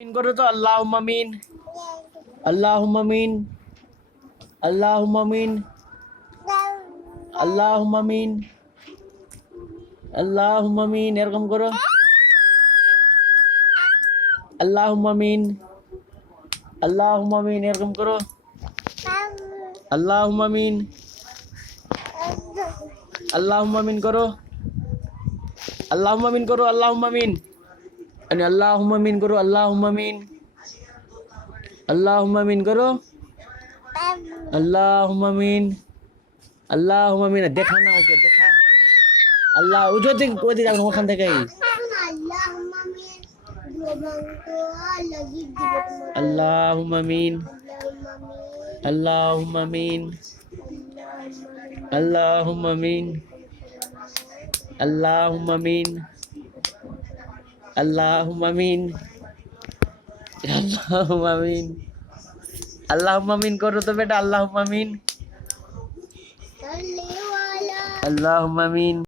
মিন করো তো আল্লাহুম্মা মিন আল্লাহুম্মা মিন আল্লাহুম্মা মিন আল্লাহুম্মা মিন আল্লাহুম্মা মিন এরকম করো আল্লাহুম্মা মিন আল্লাহুম্মা মিন এরকম করো আল্লাহুম্মা মিন আল্লাহুম্মা মিন করো আল্লাহুম্মা মিন করো আল্লাহুম্মা মিন અને અલ્લાહુમ્મા મીન કરો અલ્લાહુમ્મા મીન અલ્લાહુમ્મા મીન કરો અલ્લાહુમ્મા મીન দেখা না ওকে দেখা আল্লাহ উজো থেকে কই দিকে ওখান থেকে আল্লাহুম্মা মিন আল্লাহুম্মা মিন আল্লাহুম্মা মিন আল্লাহুম্মা মিন Allahumma min Allahumma min Allahumma min करो तो बेटा Allahumma min Allahumma min